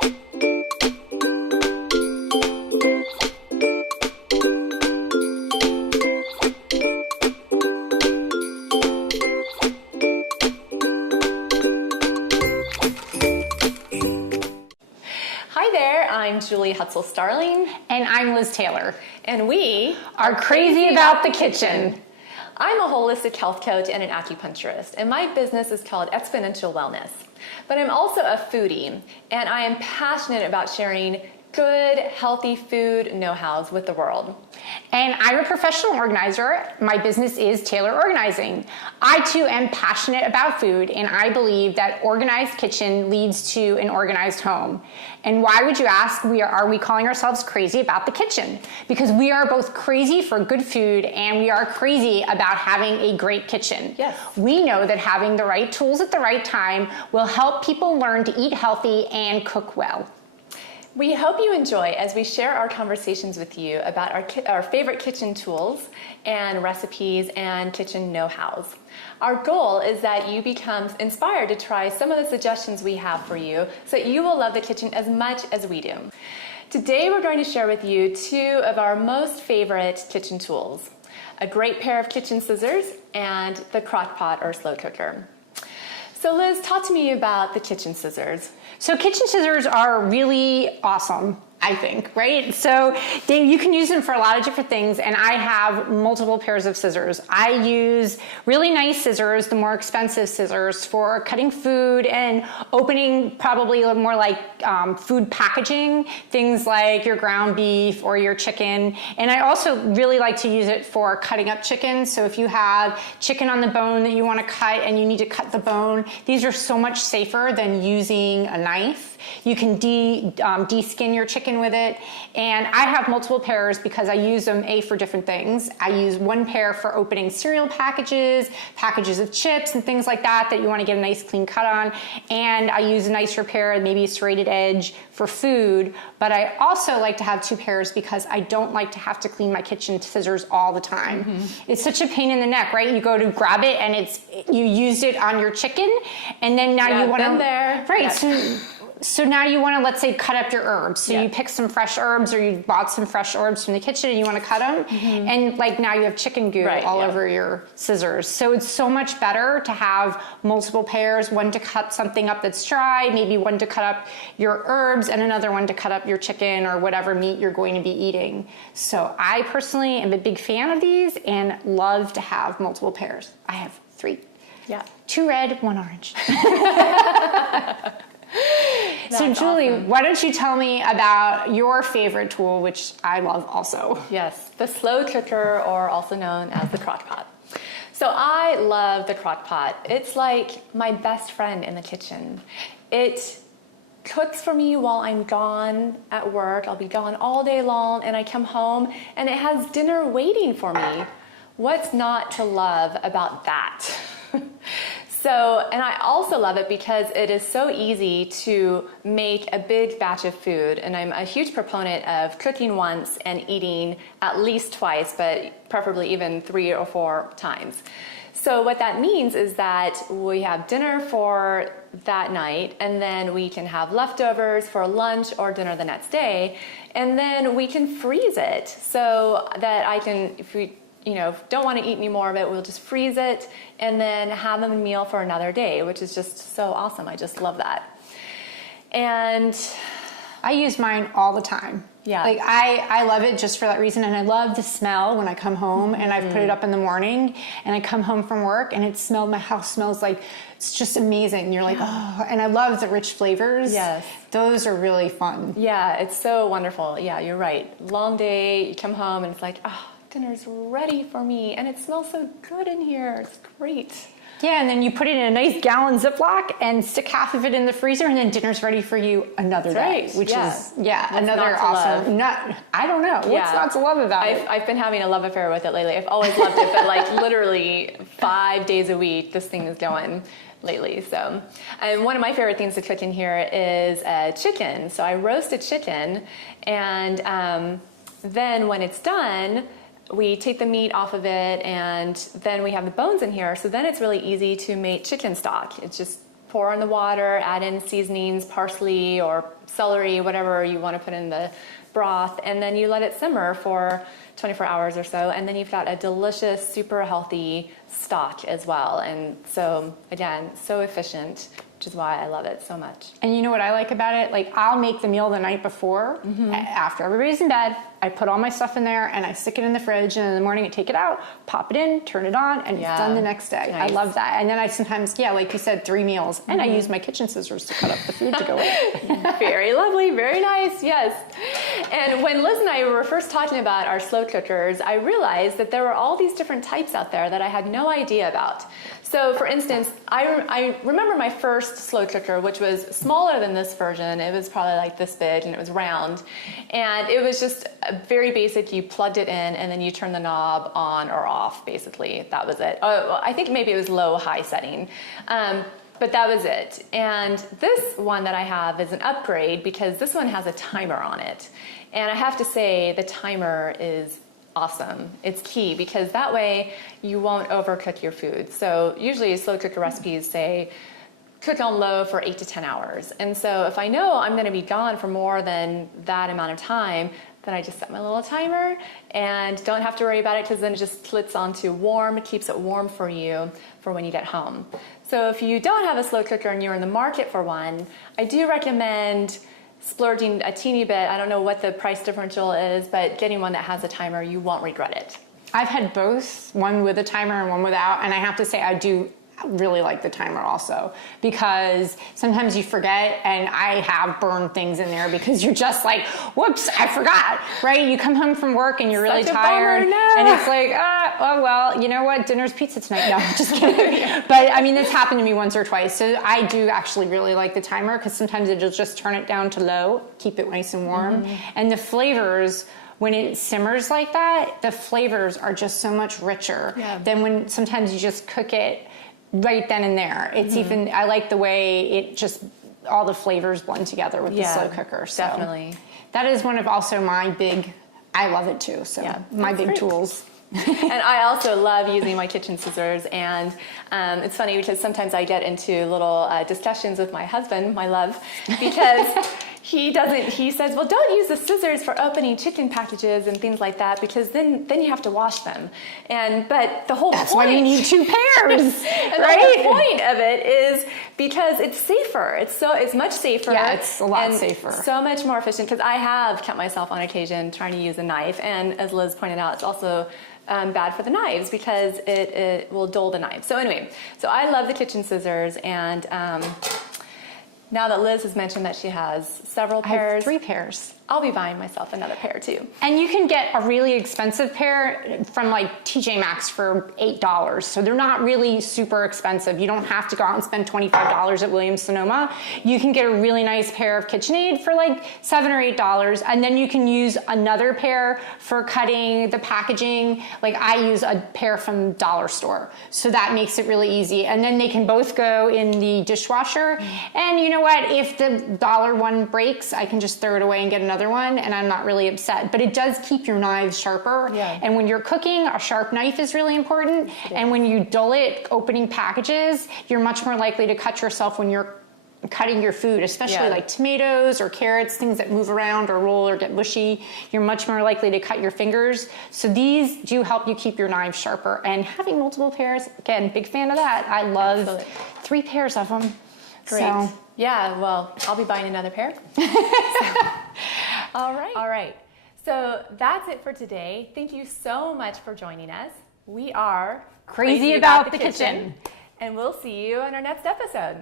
Hi there, I'm Julie Hutzel-Starling. And I'm Liz Taylor. And we are crazy about the kitchen. I'm a holistic health coach and an acupuncturist, and my business is called Exponential Wellness. But I'm also a foodie, and I am passionate about sharing good, healthy food know-hows with the world. And I'm a professional organizer. My business is Taylor Organizing. I too am passionate about food, and I believe that organized kitchen leads to an organized home. And why would you ask, are we calling ourselves crazy about the kitchen? Because we are both crazy for good food, and we are crazy about having a great kitchen. Yes. We know that having the right tools at the right time will help people learn to eat healthy and cook well. We hope you enjoy as we share our conversations with you about our favorite kitchen tools and recipes and kitchen know-hows. Our goal is that you become inspired to try some of the suggestions we have for you so that you will love the kitchen as much as we do. Today we're going to share with you two of our most favorite kitchen tools, a great pair of kitchen scissors and the crock pot or slow cooker. So Liz, talk to me about the kitchen scissors. So kitchen scissors are really awesome, I think, right? So you can use them for a lot of different things, and I have multiple pairs of scissors. I use really nice scissors, the more expensive scissors, for cutting food and opening probably a little more like food packaging, things like your ground beef or your chicken. And I also really like to use it for cutting up chicken. So if you have chicken on the bone that you want to cut and you need to cut the bone, these are so much safer than using a knife. You can de-skin your chicken with it. And I have multiple pairs because I use them for different things. I use one pair for opening cereal packages of chips and things like that you want to get a nice clean cut on. And I use a nicer pair, maybe a serrated edge for food. But I also like to have two pairs because I don't like to have to clean my kitchen scissors all the time. Mm-hmm. It's such a pain in the neck, right? You go to grab it and you used it on your chicken, and then now you want to, right? Yeah. So now you want to, let's say, cut up your herbs. So you pick some fresh herbs, or you bought some fresh herbs from the kitchen and you want to cut them. Mm-hmm. And like now you have chicken goo all over your scissors. So it's so much better to have multiple pairs, one to cut something up that's dry, maybe one to cut up your herbs, and another one to cut up your chicken or whatever meat you're going to be eating. So I personally am a big fan of these and love to have multiple pairs. I have 3. Yeah. 2 red, 1 orange. So Julie, awesome. Why don't you tell me about your favorite tool, which I love also. Yes, the slow cooker, or also known as the crock pot. So I love the crock pot. It's like my best friend in the kitchen. It cooks for me while I'm gone at work. I'll be gone all day long, and I come home and it has dinner waiting for me. What's not to love about that? So, and I also love it because it is so easy to make a big batch of food, and I'm a huge proponent of cooking once and eating at least twice, but preferably even 3 or 4 times. So what that means is that we have dinner for that night, and then we can have leftovers for lunch or dinner the next day, and then we can freeze it so that I can, if we don't want to eat any more of it, we'll just freeze it and then have a meal for another day, which is just so awesome. I just love that. And I use mine all the time. Yeah. Like I love it just for that reason. And I love the smell when I come home and I've put it up in the morning and I come home from work and my house smells like, it's just amazing. You're like, oh, and I love the rich flavors. Yes. Those are really fun. Yeah, it's so wonderful. Yeah, you're right. Long day, you come home and it's like, oh, dinner's ready for me, and it smells so good in here. It's great. Yeah, and then you put it in a nice gallon Ziploc and stick half of it in the freezer, and then dinner's ready for you another day, which is another awesome. I don't know what's not to love about it. I've been having a love affair with it lately. I've always loved it, but like literally 5 days a week, this thing is going lately. So, and one of my favorite things to cook in here is chicken. So I roast a chicken, and then when it's done, we take the meat off of it, and then we have the bones in here. So then it's really easy to make chicken stock. It's just pour in the water, add in seasonings, parsley or celery, whatever you want to put in the broth, and then you let it simmer for 24 hours or so, and then you've got a delicious, super healthy stock as well. And so, again, so efficient, which is why I love it so much. And you know what I like about it? Like, I'll make the meal the night before, after everybody's in bed. I put all my stuff in there and I stick it in the fridge, and in the morning I take it out, pop it in, turn it on, and it's done the next day. Nice. I love that. And then I sometimes, like you said, 3 meals, and I use my kitchen scissors to cut up the food to go with it. Very lovely, very nice, yes. And when Liz and I were first talking about our slow cookers, I realized that there were all these different types out there that I had no idea about. So for instance, I remember my first slow cooker, which was smaller than this version. It was probably like this big, and it was round. And it was just very basic. You plugged it in, and then you turn the knob on or off, basically. That was it. Oh, I think maybe it was low-high setting. But that was it. And this one that I have is an upgrade because this one has a timer on it. And I have to say, the timer is awesome. It's key because that way you won't overcook your food. So usually slow cooker recipes say cook on low for 8 to 10 hours. And so if I know I'm going to be gone for more than that amount of time, then I just set my little timer and don't have to worry about it because then it just flits onto warm. It keeps it warm for you for when you get home. So if you don't have a slow cooker and you're in the market for one, I do recommend splurging a teeny bit. I don't know what the price differential is, but getting one that has a timer, you won't regret it. I've had both, one with a timer and one without, and I have to say I do really like the timer also, because sometimes you forget, and I have burned things in there because you're just like, whoops, I forgot, right? You come home from work and you're really tired, and it's like, oh well, you know what, dinner's pizza tonight. No, just kidding. But I mean, it's happened to me once or twice, so I do actually really like the timer because sometimes it'll just turn it down to low, keep it nice and warm, and the flavors, when it simmers like that, the flavors are just so much richer than when sometimes you just cook it right then and there. It's even, I like the way it just, all the flavors blend together with the slow cooker. So definitely. That is one of also my big, I love it too. So my big tools. And I also love using my kitchen scissors, and it's funny because sometimes I get into little discussions with my husband, my love, because he says, well, don't use the scissors for opening chicken packages and things like that because then you have to wash them. But the whole That's point, why you need 2 pairs, and right? the whole point of it is because it's safer. It's much safer. Yeah, it's a lot and safer. So much more efficient, because I have kept myself on occasion trying to use a knife, and as Liz pointed out, it's also bad for the knives because it will dull the knife. So anyway, so I love the kitchen scissors, and now that Liz has mentioned that she has several pairs, I have 3 pairs. I'll be buying myself another pair too. And you can get a really expensive pair from like TJ Maxx for $8. So they're not really super expensive. You don't have to go out and spend $25 at Williams-Sonoma. You can get a really nice pair of KitchenAid for like $7 or $8. And then you can use another pair for cutting the packaging. Like I use a pair from Dollar Store. So that makes it really easy. And then they can both go in the dishwasher. And you know what? If the dollar one breaks, I can just throw it away and get another one, and I'm not really upset. But it does keep your knives sharper. Yeah. And when you're cooking, a sharp knife is really important. Yeah. And when you dull it opening packages, you're much more likely to cut yourself when you're cutting your food, especially like tomatoes or carrots, things that move around or roll or get mushy. You're much more likely to cut your fingers. So these do help you keep your knives sharper. And having multiple pairs, again, big fan of that. I love 3 pairs of them. Great. So. Yeah, well, I'll be buying another pair. All right. So that's it for today. Thank you so much for joining us. We are Crazy About the Kitchen. And we'll see you in our next episode.